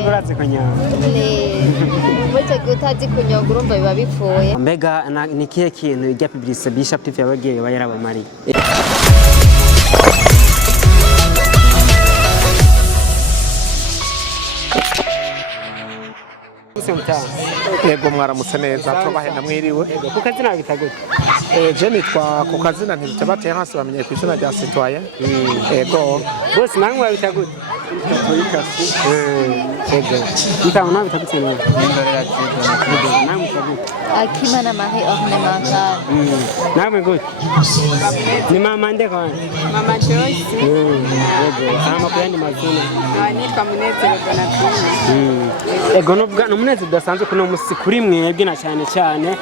Urazi kunyonga? Burya utazi kunyonga urumva biba bipfuye. Mbega ni kihe kintu irya publicité CHAP TV yabagiye bayarabamariye? Yego mwaramutse neza tubahenda mwiriwe. Ku kazina bitagute. Je nitwa ku kazina ntibitebate hasi bamenye ku izina rya citoyen. Yego. Bose namwe bitagute. Yego. Mutanga bitagute neza. Namwe bitagute. Akimana Marie ornementale. Namwe gute. Ni mama ndeko. Mama Joyce. Yego. Ama kuyandi mazina. Nitwa Munezero Donatille. Ego no munezi bidasanzwe kuno musi kuri mwebwe na cyane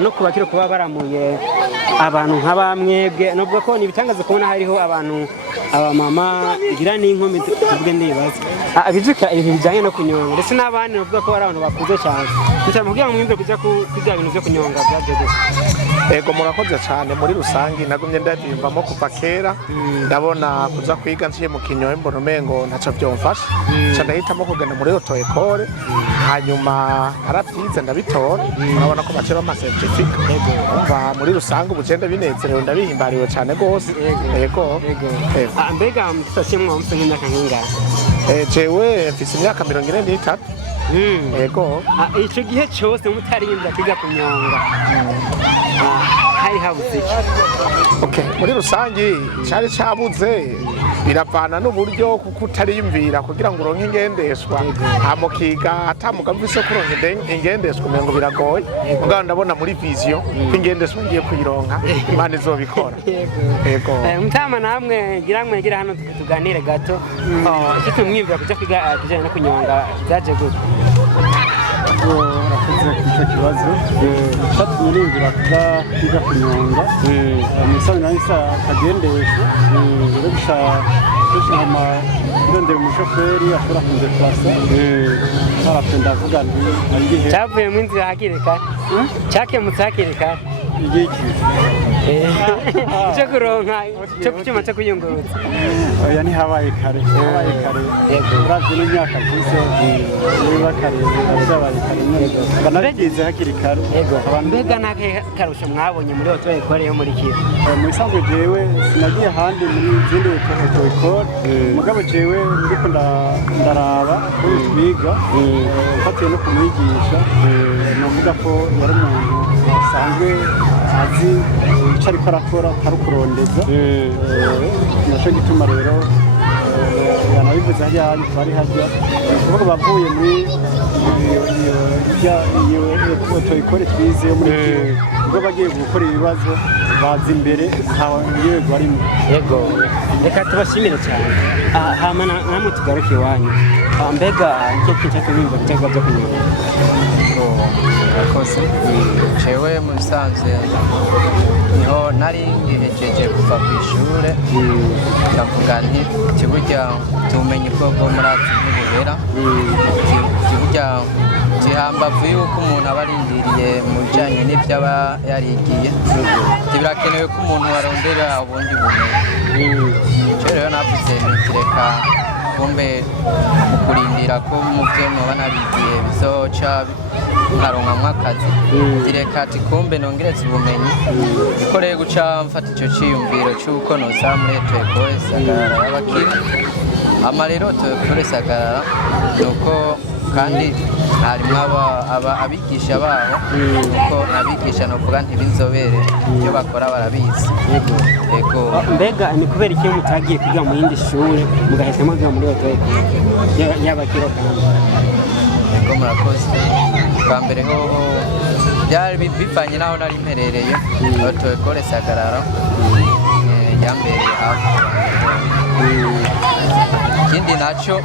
no kubakira kuba baramuye abantu nk'abamwebwe nubwo ko nibitangaza kubona hariho abantu abamama ngira n'inkumi tuvuge ndibaza abijuka ibintu bijanye no kunyonga ndetse n'abandi nubwo ko ari abantu bakuze cyane cyane kugira ngo mwimbe kujya kwiga ibintu byo kunyonga byaje. Ego murakoze cyane muri rusangi nagumye ndadimvamo kuva kera ndabona kuza kwiga nziye mu kinyoye mbona umengo ntaco byomfasha cyane hitamo kugana muri Auto-ecole hanyuma arabyize ndabitora urabona ko bacero ama certificat umva muri rusangi ubugende binezerewe ndabihimbariwe cyane gose. Yego mbega mutashimwe mufite nk'imyaka nk'ingahe? Jewe mfise imyaka 43. Yego ico gihe cyose mutarinda kwiga kunyonga hari habuze okay muri rusangi cyari cyabuze biravana n'uburyo kuko utariyumvira kugira ngo uronke ingendeshwa amukiga atamugavise kuronka ingendeshwa umengo biragoye ubwo ndabona muri vision ko ingendeshwa ngiye kuyironka Imana izobikora. Yego mutama namwe gira hano tuganire gato icyo tumwibwira kujya kwiga kujyana no kunyonga byaje gute? Urakoze kicyo kibazo cyatwirindira kwiga kunyonga musanze nahise akagendesha rero gushama irondera umushoferi ashobora kundeplasa arapenda avuga nti agihe cyavuye mu inzira hakiri kare cyakemutse hakiri kare igiki cyo kuronka cyo kucyuma cyo kuyungurutsa oya ni habaye kare uravye n'imyaka mfise niba kare byabaye kare neza banagize hakiri kare. Mbega nake karusho mwabonye muri Auto-ecole yo muri Kiro? Mu isanzwe jewe sinagiye ahandi muri izindi Auto-ecole mugabo jewe ndiko ndaraba ko twiga mfatiye no kumwigisha navuga ko yari umuntu asanzwe azi icyo ariko arakora atarukurondeza nacyo gituma rero yanabivuze hariya bari hajya kuvuga bavuye muri iyo Auto-ecole twize yo muri Kiro ubwo bagiye gukora ibibazo bazi imbere ntawe yego arimo. Yego reka tubashimire cyane hama namwe tugaruke iwanyu mbega nicyo kintu cy'ibintu byagwa byo kunyonga? Murakoze jewe mu bisanzwe niho nari ngihejeje kuva ku ishure ndavuga nti kiburya tumenye ko murazi n'ubuhera kiburya gihambavu yuko umuntu aba arindiriye mu bijyanye n'ibyo aba yarigiye birakenewe ko umuntu warondera ubundi bumenyi. Rero navuze ntireka kumbe mu kurindira ko mu byo muba nabigiye bizoca nkaronkamwo akazi direka ati kumbe nongeretse ubumenyi bikoreye guca mfata icyo cyiyumviro cy'uko noza muri Auto-ecole SAGARARA y'abakiri ama rero Auto-ecole SAGARARA nuko kandi harimo abigisha baho nuko nabigisha novuga ntibinzobere ibyo bakora barabizi. Yego mbega ni kubera iki mutagiye kwiga mu yindi shure mugahitamo kwiga muri Auto-ecole y'abakiro kandi? Yego murakoze bwa mbere hoho byari bivanye naho nari mperereye Auto-ecole SAGARARA yambereye hafi. Ikindi nacyo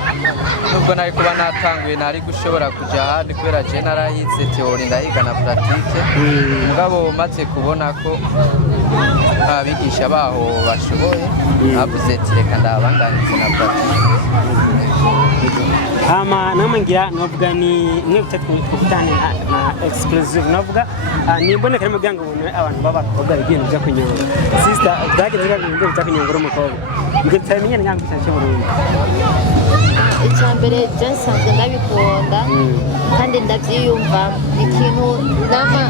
nubwo nari kuba natanguye nari gushobora kujya ahandi kubera je narayize teori ndayiga na pratique mugabo maze kubona ko abigisha baho bashoboye navuze ati reka ndabandangize na pratique. Hama namangira novuga ni mwe bitatu kuvutane na exclusive novuga nimboneka mu byango abantu b'abakobwa ibintu byo kunyonga sister dagiraga ibintu byo kunyonga umukobwa ngitse menyane nyango cyane cyo Burundi icyambere je nsanzwe ndabikunda kandi ndabyiyumva ikintu nama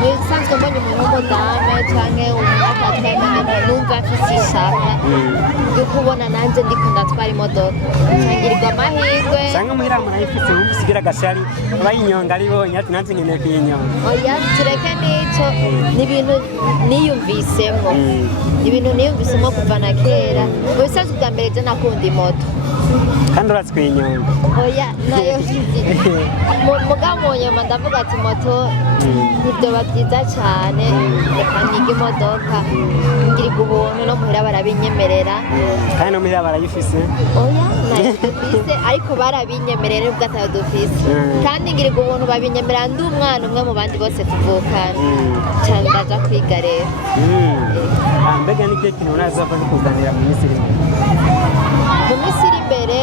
bisanzwe mbonye umuntu w'umudame canke umwaka atwaye numva afise ishaka yo kubona nanje ndikunda atwara imodoka cangirirwa amahirwe cyangwa muhira murayifise umusigira gashari bayinyonga ari bonye ati nanze nkeneye kuyinyonga oya tureke n'icyo ni ibintu niyumvisemo ibintu niyumvisemo kuva na kera mu bisanzwe bwa mbere je nakunda imoto kandi urazi kuyinyonga oya nayo mugabo mu nyuma ndavuga ati moto ntibyoba byiza cyane reka niga imodoka ngirirwa ubuntu no muhira barabinyemerera kandi no muhira barayifise oya nayo dufise ariko barabinyemerera nubwo atayo dufise kandi ngirirwa ubuntu babinyemerera ndi umwana umwe mu bandi bose tuvukana cyane ndaja kwiga rero mbega ni ikihe kintu unazava kukuzanira mu minsi iri imbere mu minsi iri imbere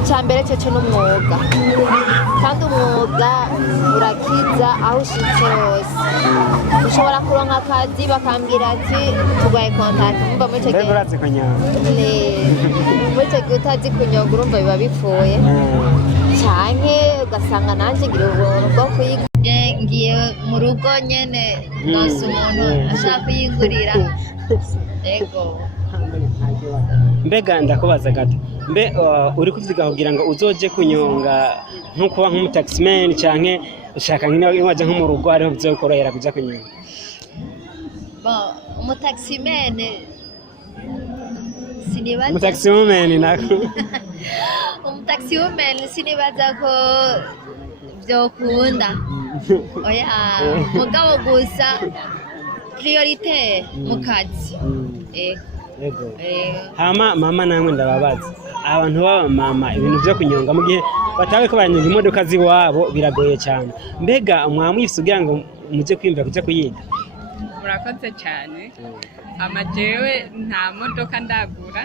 icyambere cyo n'umwuga kandi umwuga urakiza aho ushitse hose ushobora kuronka akazi bakambwira ati turwaye kontakte mumva muri icyo gihe urazi kunyonga muri icyo gihe utazi kunyonga urumva biba bipfuye canke ugasanga nanjye ngira ubuntu bwo kuyiga ngiye mu rugo nyene nose umuntu ashaka kuyigurira ego mbega ndakubaza gato mbe uri kuvyiga kugira ngo uzoje kunyonga nko kuba nk'umutaximan canke ushaka nk'inawe waje nko mu rugo ariho bizokorohera kuja kunyonga umutaximan sinibaza umutaximan nako umutaximan sinibaza ko byokunda oya mugabo gusa priorite mu kazi Ego. Hama mama namwe ndababaza abantu baba mama ibintu byo kunyonga mu gihe batawe ko baranyonga imodoka ziwabo biragoye cyane mbega mwamwifise kugira ngo muje kwimva kuja kuyiga murakoze cyane amajewe nta modoka ndagura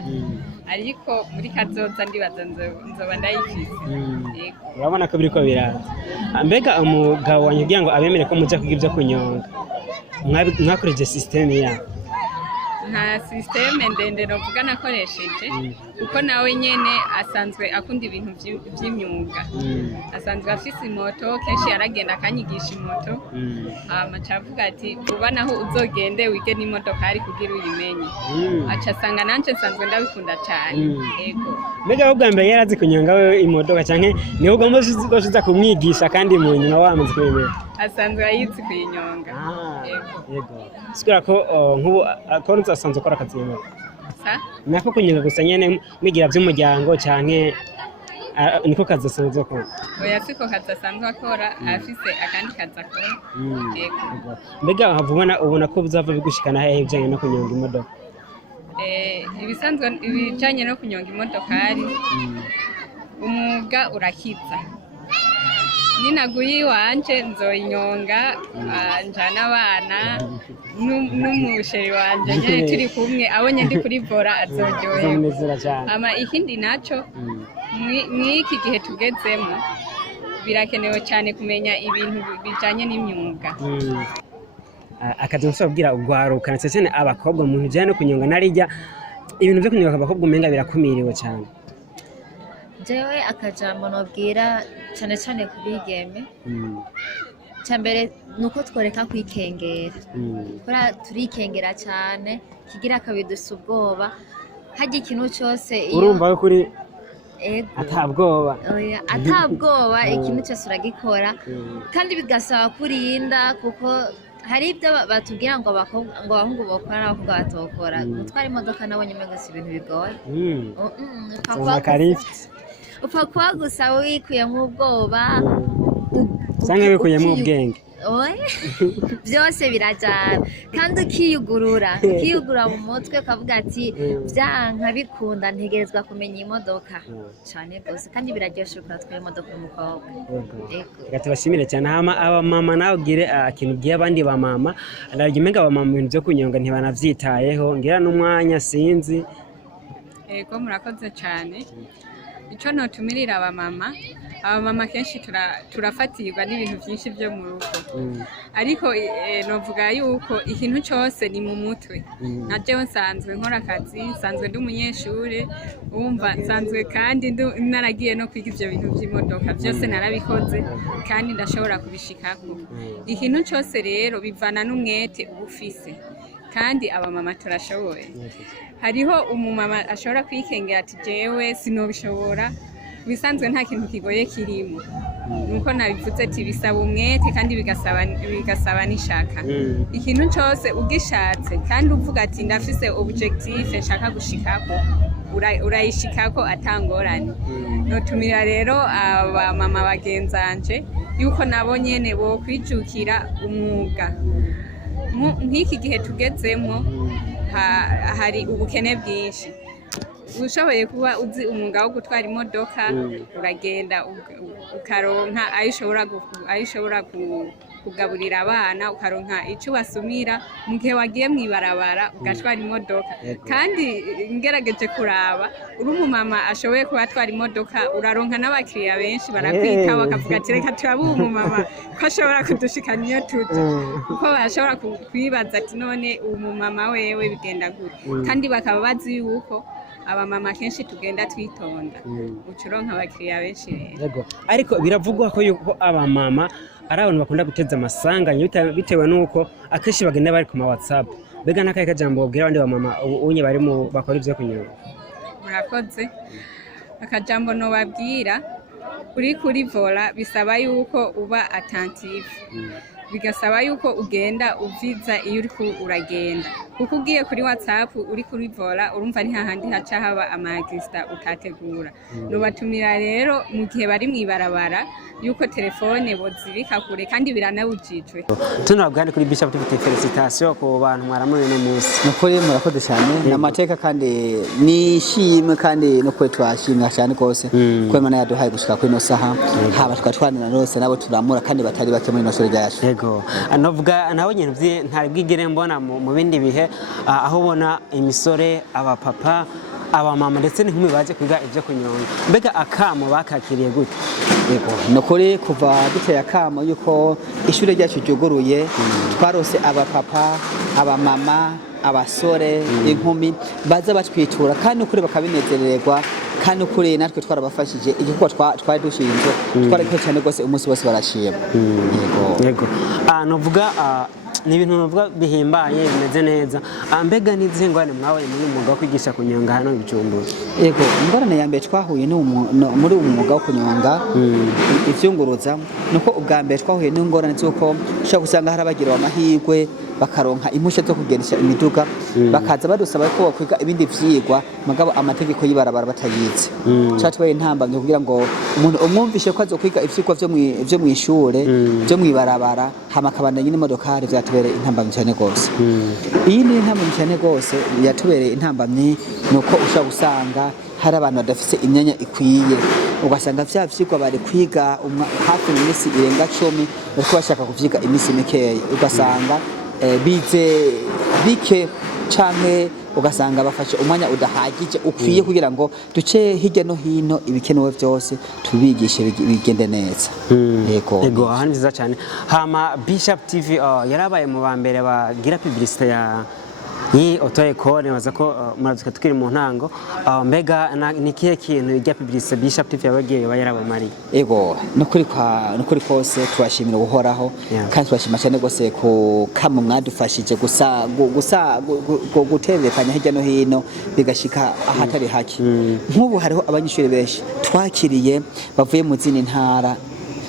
ariko muri kazoza ndibaza nzoba ndayifise urabona ko biriko biraza mbega umugabo wanyu kugira ngo abemere ko muje kugira ibyo kunyonga mwakoreje systeme ya nta systeme ndende novuga nakoresheje kuko nawe nyene asanzwe akunda ibintu by'imyuga asanzwe afise imoto kenshi yaragenda akanyigisha imoto amacavuga ati uba naho uzogende wige n'imodoka ari kugira uyimenye aca asanga nanje nsanzwe ndabikunda cyane ego mbega ubwa mbere yarazi kunyonga we imodoka canke ni ugomba uza kumwigisha kandi mu nyuma wamaze kubimenya asanzwe ayizi kuyinyonga yego sikora ko nk'ubu akonze asanzwe akora akazi nyuma nako kunyonga gusa nyene mwigira by'umuryango canke niko kazi asanzwe akora oya siko kazi asanzwe akora afise akandi kazi akora yego mbega ubona ko bizava bigushikana hehe ibijanye no kunyonga imodoka ibisanzwe ibijanye no kunyonga imodokari umwuga urakiza ninaguye iwanje nzoyinyonga njana abana n'umusheri wanje nyene turi kumwe abonye ndi kuri vora azoryoherwa ama ikindi naco mw'iki gihe tugezemo birakenewe cyane kumenya ibintu bijanye n'imyuga akazi nsobwira ugwaruka cyane abakobwa mu bijanye no kunyonga narijya ibintu byo kunyonga abakobwa umenga birakumiriwe cyane jewe akajambo nobwira cyane cyane kubigeme cyambere nuko tworeka kwikengera kora turikengera cyane kigira kabidusa ubwoba haje ikintu cyose urumva ko kuri atabwoba atabwoba ikintu cyose uragikora kandi bigasaba kurinda kuko hari ibyo batubwira ngo abahungu bakora n'abakobwa batokora gutwara imodoka nabonye umengo si ibintu bigoye upfa kuba gusa wikuyemo ubwoba cyangwa wikuyemo ubwenge byose birajyana kandi ukiyugurura mu mutwe ukavuga ati byanka bikunda ntegerezwa kumenya imodoka cyane rwose kandi biraryoshye uratwara imodoka y'umukobwa reka tubashimire cyane abamama nawe ugire ikintu ubwiye abandi bamama ndarya umenga abamama ibintu byo kunyonga ntibanabyitayeho ngira n'umwanya sinzi yego murakoze cyane icyo notumirira abamama abamama kenshi turafatirwa n'ibintu byinshi byo mu rugo ariko novuga yuko ikintu cyose ni mu mutwe na jewe nsanzwe nkora akazi nsanzwe ndi umunyeshuri wumva nsanzwe kandi naragiye no kwiga ivyo bintu by'imodoka byose narabikoze kandi ndashobora kubishikako ikintu cyose rero bivana n'umwete ubufise kandi abamama turashoboye hariho umumama ashobora kwikengera ati jewe sinobishobora bisanzwe nta kintu kigoye kirimo nuko nabivuze ati bisaba umwete kandi bigasaba n'ishaka ikintu cyose ugishatse kandi uvuga ati ndafise objectif nshaka gushikako urayishikako atangorane notumira rero abamama bagenzanje yuko nabo nyene bo kwijukira umwuga nk'iki gihe tugezemo hari ubukene bwinshi ushoboye kuba uzi umwuga wo gutwara imodoka uragenda ukaronka ayo ushobora kugaburira abana ukaronka icyo wasumira mu gihe wagiye mwibarabara ugatwara imodoka kandi ngerageje kuraba uri umumama ashoboye kuba atwara imodoka uraronka n'abakiriya benshi barakwita bakavuga ati reka turabe umumama ko ashobora kudushikana iyo tuja kuko bashobora kwibaza ati none umumama wewe bigenda gute kandi bakaba bazi yuko abamama kenshi tugenda twitonda ucuronka abakiriya benshi rero ariko biravugwa ko yuko abamama ari abantu bakunda guteza amasanganya bitewe nuko akenshi bagenda bari ku ma WhatsApp bega nakaye kajambo babwira abandi bamama unye bari mu bakora ivyo kunyura murakoze akajambo no babwira kuri vola bisaba yuko uba attentive bigasaba yuko ugenda uviza iyo uriko uragenda kuko ugiye kuri WhatsApp uri kuri vola urumva ni hahandi haca haba amagista utategura nubatumira rero mu gihe bari mwibarabara yuko telefone bozibika kure kandi biranabujijwe tunabwande kuri Bishop TV felicitation ku bantu mwaramuye no musi nukuri murakoze cyane namateka kandi nishimwe kandi no kwe twashimira cyane kose ko Imana yaduhaye gushika kuri no saha haba twatwanira rose nabo turamura kandi batari bake muri no shuri ryacu yego anovuga nawe nyine ntari bwigere mbona mu bindi bihe aho ubona imisore abapapa abamama ndetse n'inkumi baje kwiga ivyo kunyonga mbega akamo bakakiriye gute yego nukuri kuva duteye akamo yuko ishuri ryacu ryuguruye twarose abapapa abamama abasore inkumi baza batwitura kandi ukuri bakabinezererwa kandi ukuri natwe twarabafashije igikorwa twari dushinzwe twariko cyane gose umunsi wose barashima yego novuga ni ibintu novuga bihimbaye bimeze neza mbega nizihe ngwane mwabaye muri umwuga wo kwigisha kunyonga hano Bujumbura yego ingorane ya mbere twahuye muri umwuga wo kunyonga ivyunguruza nuko ubwa mbere twahuye n'ingorane z'uko ushaka gusanga harabagira amahirwe bakaronka impusha zo kugendesha imiduga bakaza badusaba ko bakwiga ibindi vyigwa mugabo amategeko yibarabara batayize cyatwaye intambamye kugira ngo umuntu umwumvishe ko azokwiga ivyigwa vyo mwishure byo mwibarabara hama kabandanye n'imodokari vyatubereye intambamye cyane gose iyi ni intambamye cyane gose yatubereye intambamye nuko ushaka gusanga hari abantu badafise imyanya ikwiye ugasanga vya vyigwa bari kwiga hafi mu minsi irenga 10 bariko bashaka kuvyiga imisi mikeya ugasanga bize bike canke ugasanga bafashe umwanya udahagije ukwiye kugira ngo duce hirya no hino ibikenewe byose tubigishe bigende neza yego aha nziza cyane hama Bishop TV yarabaye mu bambere bagira publicité ya ni Auto-ecole baza ko muraduka tukiri mu ntango mbega nikihe kintu ijya publicité Bishop TV yabagiye bayarabamari yego nukuri kose twashimira uhoraho kandi twashima cyane gose ko kama mwadufashije gusa guterekanya hirya no hino bigashika ahatari haki nk'ubu hariho abanyeshuri benshi twakiriye bavuye mu zindi ntara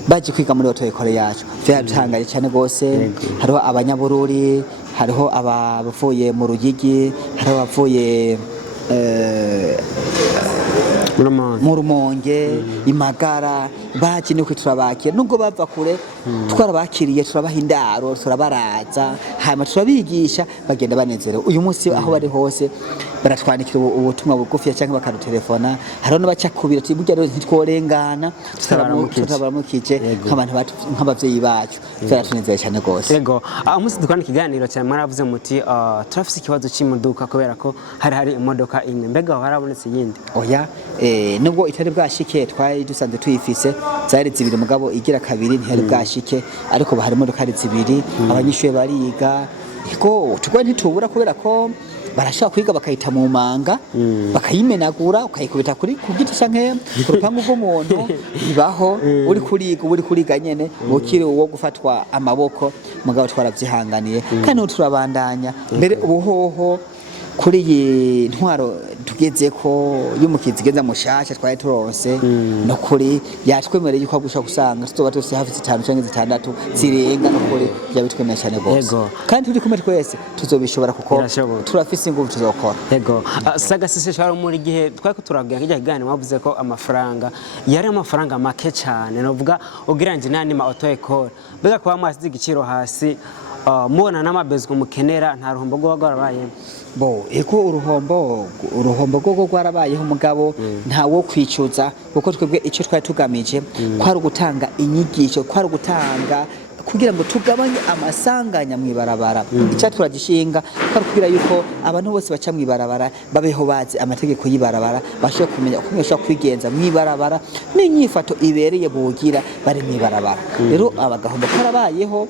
baje kwiga muri Auto-ecole yacu vyatangaje cyane gose hariho abanyabururi hariho abavuye mu Ruyigi hariho abavuye mu Rumonge Imagara baje no kwiturabakira nubwo bava kure twarabakiriye turabaha indaro turabaraza hama turabigisha bagenda banezerewe uyu munsi aho bari hose baratwandikira ubutumwa bugufi cyangwa bakadutelefona hariho n'abaca kubira ati burya rero ntitworengana tutabaramukije nk'abavyeyi bacu byaratunezeye cyane gose yego umunsi dukwana ikiganiro cyane mwaravuze muti turafise ikibazo cy'imodoka kubera ko hari imodoka imwe mbega harabonetse yindi oya nubwo itari bwashike twari dusanzwe tuyifise zari zibiri mugabo igira kabiri ntihari bwashike ariko harimo imodoka zibiri abanyishuye bariga iko tukwe ntitubura kubera ko barashaka kwiga bakayita mu manga bakayimenagura ukayikubita kuri ku giti canke ku rupangu rw'umuntu bibaho uri kuriga nyene ukiri uwo gufatwa amaboko mugabo twaravyihanganiye kandi turabandanya mbere ubuhoho kuri iyi ntwaro tugeze ko y'umukizi geza mushaka twari turonse no kuri yatwemereye yuko gushaka gusanga tuzoba tose hafi 5 canke 6 zirenga no kuri byabitwemeye cyane gose kandi turi kumwe twese tuzobishobora kuko turafise ingufu tuzokora yego sagasise sharo muri gihe twari turabwira kijya kigane mwavuze ko amafaranga yari amafaranga make cyane novuga ugiranje nani ma auto-ecole bega kwa mwasize igiciro hasi mubona n'amabezgo mukenera nta ruhombo rwo gwarabaye bo eko uruhombo rwo gwarabayeho umugabo nta wo kwicuza kuko twebwe icyo twari tugamije kwari gutanga inyigisho kwari gutanga kugira ngo tugabanye amasanganya mwibarabara icyo turagishinga kwari kugira yuko abantu bose baca mwibarabara babeho bazi amategeko yibarabara bashobora kumenya uko bashobora kwigenza mwibarabara n'inyifato ibereye bugira bari mwibarabara rero abagahombo karabayeho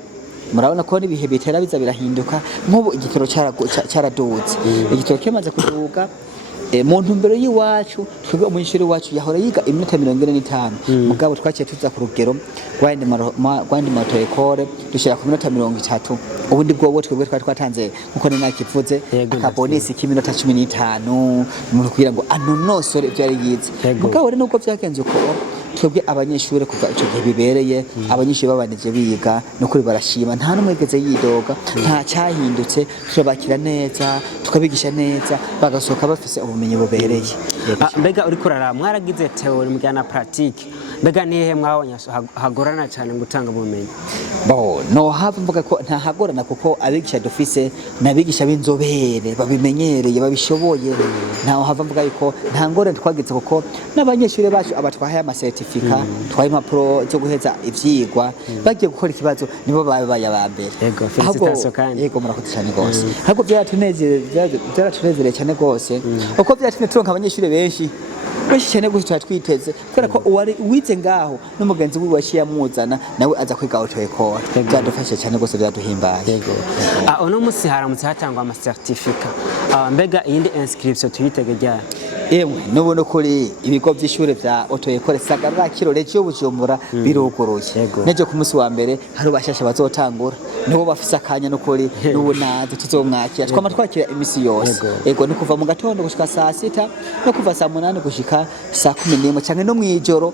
murabona ko nibihe bitera biza birahinduka nk'ubu igitoro cyaraduze igitoro kimaze kuduga mu ntumbero y'iwacu twebwe umunyeshuri wacu yahora yiga iminota 45 mugabo twaciye tuza ku rugero rwandi auto-ecole dushira ku minota 30 ubundi bwo twebwe twari twatanze nkuko nakivuze akabonisi k'iminota 15 umuntu kugira ngo anonosore ibyo yari yize mugabo rero nubwo byagenze uko twebwe abanyeshuri kuva ico gihe bibereye abanyeshuri babanije biga no kuri barashima nta numwegeze yidoga nta cyahindutse turabakira neza tukabigisha neza bagasohoka bafise ubumenyi bubereye mbega uri kurara mwaragize theory mujyana pratique mbega nihe mwabonye hagorana cyane gutanga ubumenyi bo no hava mvuga ko nta hagorana kuko abigisha dufise nabigisha b'inzobere babimenyereye babishoboye nta hava mvuga yuko nta ngorane twagize kuko n'abanyeshuri bacu abatwahaye ama certificat twaye impapuro zo guheza ivyigwa bagiye gukora ikibazo nibo babaye abambere yego felicitation kandi yego murakoze cyane gose ahubwo byaratunezereye cyane gose uko byatumye turonka abanyeshuri benshi cyane gose twiteze kubera ko uwari wize ngaho n'umugenzi wiwe washiyamuzana nawe aza kwiga auto-ecole byadufashe cyane gose byaduhimbaye yego uno musi haramutse hatangwa ama certificat mbega iyindi inscription tuyitege ryari emwe nubuno kuri ibigo by'ishure vya Auto-ecole SAGARARA-CHIRO region Bujumbura biruguruye nejo ku musi wa mbere hari bashasha bazotangura nibo bafise akanya no kuri n'ubunazi tuzomwakira twama twakira imisi yose yego ni kuva mu gatondo gushika saa 6 no kuva saa 8 gushika saa 11 canke no mwijoro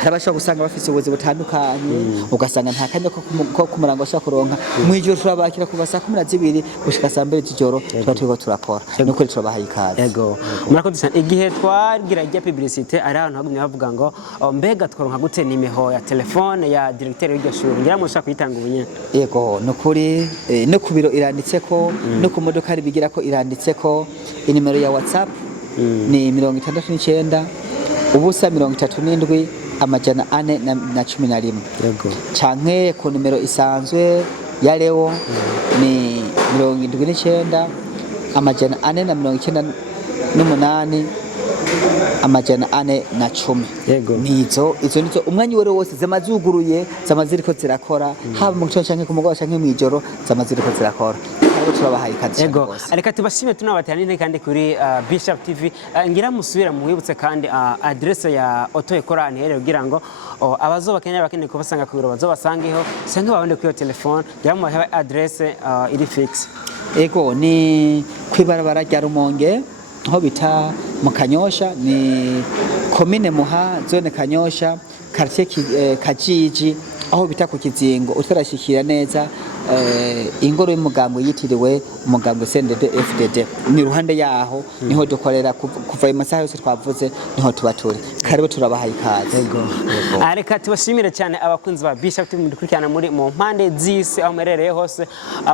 harabasha gusanga bafise ubuzi butandukanye ugasanga nta kanya ko kumurango ashaka kuronka mwijoro turabakira kuva saa 12 gushika saa 2 z'ijoro twatwigo turakora no kuri turabahaye ikaze yego murakoze cyane igihe twagira ijya publicité ari ahantu hagumye bavuga ngo mbega twaronka gute nimero ya telefone ya directeur w'iryo shuri ngira mushaka kuyitanga ubunye yego no kuri no ku biro iranditseko no ku modoka ari bigira ko iranditseko inimero ya WhatsApp ni 69 ubusa 37 amajana 411 yego canke ku numero isanzwe ya Leo ni 79 amajana 498 amajana 410 yego nizo nizo umwanya wore wose zamazuguruye zamaziriko zirakora haba mu gitondo canke ku mugoroba canke mwijoro zamaziriko zirakora turabahaye ikaze yego areka tubashime tunabatanire kandi kuri Bishop TV ngira musubira muwibutse kandi adresse ya Auto-ecole anhere kugira ngo abazoba Kenya bakeneye ko basanga ku biro bazobasangeho sange babonde ku telefone ngira mu adresse iri fixe yego ni kwibarabara rya Rumonge aho bita mu Kanyosha ni commune Muha zone Kanyosha quartier Kajiji aho bita ku Kizingo utarashikira neza ingoro y'umugambo yitiriwe umugambo CNDD FDD ni ruhande yaho niho dukorera kuva imasaha yose twavuze niho tubature karibo turabahaye ikaze yego areka tubashimire cyane abakunzi ba Bishop TV mudukurikirana muri mu mpande z'isi aho merereye hose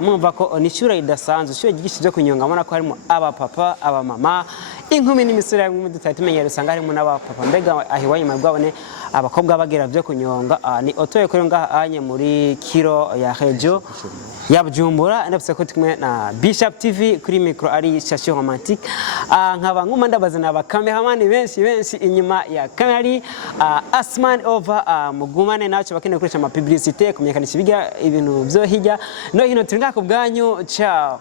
mwumva ko ni ishure idasanzwe ishure gishije kunyonga mona ko harimo aba papa aba mama inkumi n'imisore y'imwe dutari tumenyera usanga harimo n'abapapa mbega ahiwanye mabwabone abakobwa bagira byo kunyonga ni Auto-ecole ngaha anye muri kiro ya radio ya Bujumbura ndafise ko tumwe na CHAP TV kuri micro ari Shashi Romantique nkaba nkuma ndabaza na cameraman benshi inyuma ya kamera Asman over mugumane naco bakeneye kurisha ama publicité kumenyekanisha biga ibintu byo hirya no hino turi ngako bwanyu ciao.